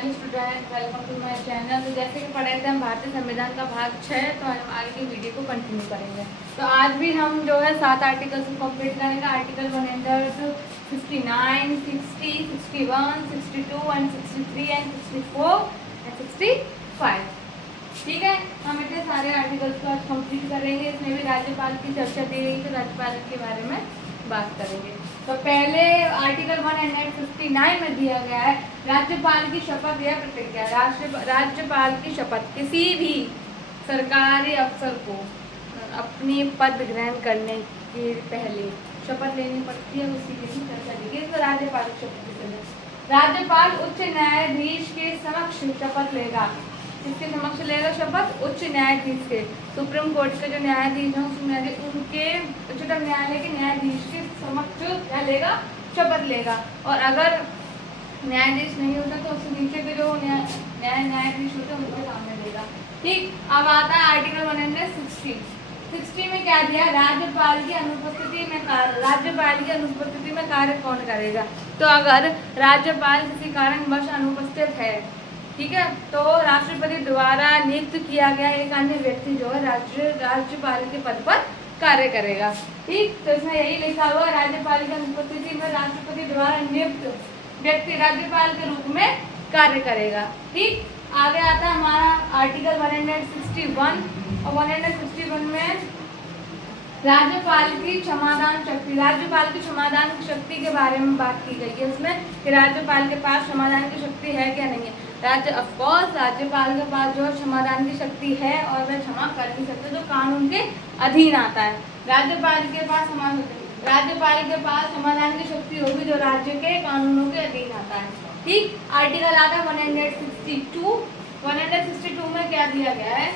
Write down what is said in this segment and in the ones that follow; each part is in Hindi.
Hello student, welcome to my channel. तो जैसे कि पढ़े थे हम भारतीय संविधान का भाग 6, तो हम आगे की वीडियो को कंटिन्यू करेंगे। तो आज भी हम जो है 7 आर्टिकल्स को कंप्लीट करेंगे। Article 159, 60, 61, 62 and 63 and 64 and 65। ठीक है, हम इतने सारे आर्टिकल्स को आज कंप्लीट करेंगे। इसमें भी राज्यपाल की चर्चा दी गई, तो राज्यपाल के बारे में बात करेंगे। तो पहले आर्टिकल 159 में दिया गया है राज्यपाल की शपथ या प्रतिज्ञा। राज्यपाल की शपथ किसी भी सरकारी अफसर को अपनी पद ग्रहण करने के पहले शपथ लेनी पड़ती है, उसी की भी चर्चा दी गई। तो राज्यपाल की शपथ, राज्यपाल उच्च न्यायाधीश के समक्ष शपथ लेगा। किसके समक्ष लेगा शपथ? उच्च न्यायाधीश के, सुप्रीम कोर्ट के जो न्यायाधीश हैं उनके उच्चतम न्यायालय के न्यायाधीश के समक्ष क्या लेगा? शपथ लेगा। और अगर न्यायाधीश नहीं होता तो उससे नीचे के जो न्यायाधीश होते हैं उनके सामने लेगा। ठीक, अब आता है आर्टिकल 160 में क्या दिया? राज्यपाल की अनुपस्थिति में कार्य कौन करेगा? तो अगर राज्यपाल किसी कारणवश अनुपस्थित है, ठीक है, तो राष्ट्रपति द्वारा नियुक्त किया गया एक अन्य व्यक्ति जो है राज्यपाल के पद पर कार्य करेगा। ठीक, तो इसमें यही लिखा हुआ, राज्यपाल की अनुपस्थिति में राष्ट्रपति द्वारा नियुक्त व्यक्ति राज्यपाल के रूप में कार्य करेगा। ठीक, आगे आता है हमारा आर्टिकल 161 और 161 में राज्यपाल की क्षमादान शक्ति। राज्यपाल की क्षमादान की शक्ति के बारे में बात की गई है उसमें कि राज्यपाल के पास क्षमादान की शक्ति है क्या नहीं है। ऑफकोर्स राज्यपाल के पास जो क्षमादान की शक्ति है और वह क्षमा कर भी सकते, जो कानून के अधीन आता है। राज्यपाल के पास क्षमादान की शक्ति होगी जो राज्य के कानूनों के अधीन आता है। ठीक, आर्टिकल आता है 162 में क्या दिया गया है?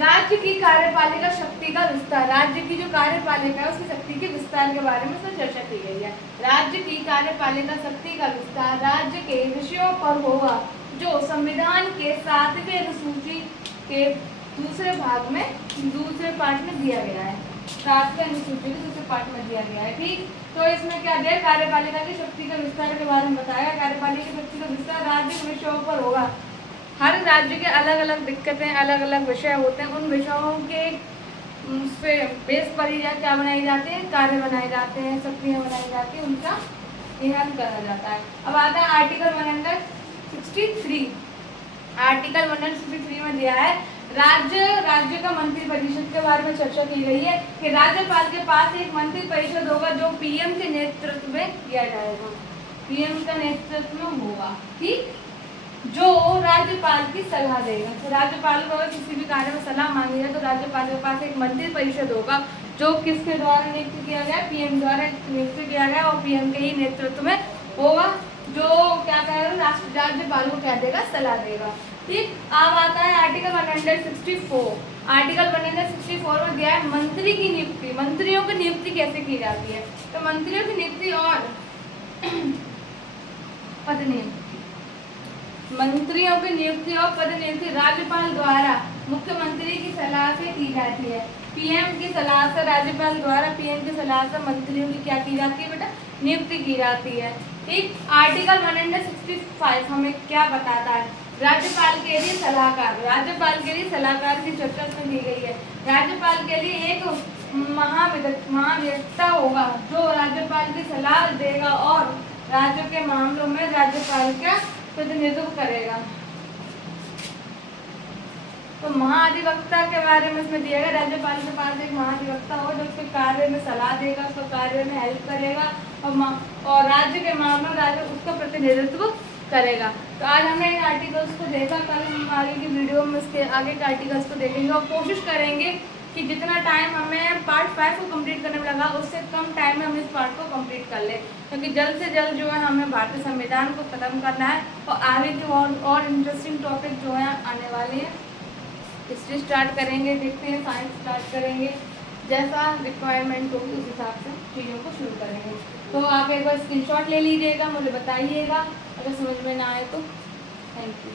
राज्य की कार्यपालिका शक्ति का विस्तार। राज्य की जो कार्यपालिका है उसकी शक्ति के विस्तार के बारे में इसमें चर्चा की गई है। राज्य की कार्यपालिका शक्ति का विस्तार राज्य के विषयों पर होगा जो संविधान के 7वें अनुसूची के दूसरे पार्ट में दिया गया है। 7वें अनुसूची के दूसरे पार्ट में दिया गया है। ठीक, तो इसमें क्या दिया? कार्यपालिका की शक्ति का विस्तार के बारे में बताया। कार्यपालिका की शक्ति का विस्तार राज्य के विषयों पर होगा। हर राज्य के अलग अलग दिक्कतें, अलग अलग विषय होते हैं, उन विषयों के से बेस पर ही क्या बनाई जाती है? कार्य बनाए जाते हैं, शक्तियाँ बनाई जाती हैं, उनका नियमन करा जाता है। अब आता है आर्टिकल 163। आर्टिकल 163 में दिया है राज्य का मंत्री परिषद के बारे में चर्चा की गई है कि राज्यपाल के पास एक मंत्री परिषद होगा जो पीएम के नेतृत्व में किया जाएगा। पीएम का नेतृत्व में होगा। ठीक, जो राज्यपाल की सलाह देगा। तो राज्यपाल को अगर किसी भी कार्य में सलाह मांगी जाए तो राज्यपाल के पास एक मंत्री परिषद होगा जो किसके द्वारा नियुक्त किया गया? पीएम द्वारा नियुक्त किया गया और पीएम के ही नेतृत्व में होगा, जो क्या करेगा? राज्यपाल को क्या देगा? सलाह देगा। ठीक, अब आता है आर्टिकल 164। आर्टिकल 164 में दिया है मंत्री की नियुक्ति। मंत्रियों की नियुक्ति कैसे की जाती है? तो मंत्रियों की नियुक्ति और पद नियुक्ति, मंत्रियों की नियुक्ति और पद नियुक्ति राज्यपाल द्वारा मुख्यमंत्री की सलाह से की जाती है। पीएम की सलाह से, राज्यपाल द्वारा पीएम की सलाह से मंत्रियों की क्या की जाती है बेटा? नियुक्ति की जाती है। ठीक, आर्टिकल 165 हमें क्या बताता है? राज्यपाल के लिए सलाहकार। राज्यपाल के लिए सलाहकार की चर्चा इसमें की गई है। राज्यपाल के लिए एक महाधिवक्ता होगा जो राज्यपाल की सलाह देगा और राज्य के मामलों में राज्यपाल का प्रतिनिधित्व करेगा। तो महाधिवक्ता के बारे में इसमें दिया गया राज्यपाल के पास एक महाधिवक्ता हो जो उसके कार्य में सलाह देगा, उसको कार्य में हेल्प करेगा और राज्य के मामलों में उसका प्रतिनिधित्व करेगा। तो आज हमने इन आर्टिकल्स को देखा। कल हम आगे की वीडियो में इसके आगे के आर्टिकल्स को देखेंगे और कोशिश करेंगे कि जितना टाइम हमें पार्ट 5 को कंप्लीट करने में लगा उससे कम टाइम में हम इस पार्ट को कंप्लीट कर लें, क्योंकि जल्द से जल्द जो है हमें भारतीय संविधान को ख़त्म करना है और आगे के और इंटरेस्टिंग टॉपिक जो है आने वाले हैं। हिस्ट्री स्टार्ट करेंगे, देखते हैं, साइंस स्टार्ट करेंगे, जैसा रिक्वायरमेंट होगी उस हिसाब से चीज़ों को शुरू करेंगे। तो आप एक बार स्क्रीनशॉट ले लीजिएगा, मुझे बताइएगा अगर समझ में ना आए तो। Thank you.